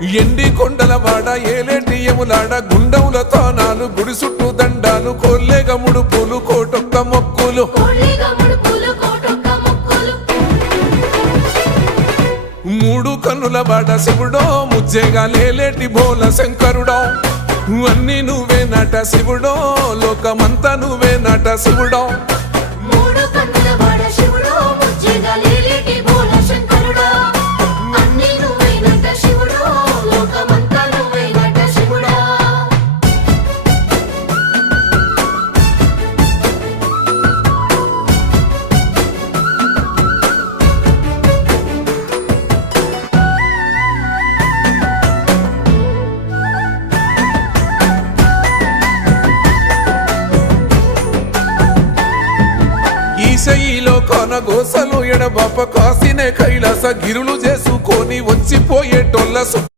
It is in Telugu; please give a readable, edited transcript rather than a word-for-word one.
ఎండి కొండల వాడ ఏలేటియములాడ గుండముల తానాలు గుడి చుట్టూ దండాలు కోల్లేగ ముడుపులు కోటొక్క మొక్కులు మూడు కన్నుల వాడ శివుడో ముజ్జేగా లేలేటి బోల శంకరుడో అన్ని నువ్వే నట శివుడో లోకమంతా నువ్వే నట శివుడో ఈశయిలో కొనగోసలు ఎడబాప కాసినే కైలాస గిరులు చేసుకొని వచ్చిపోయేటోళ్ళ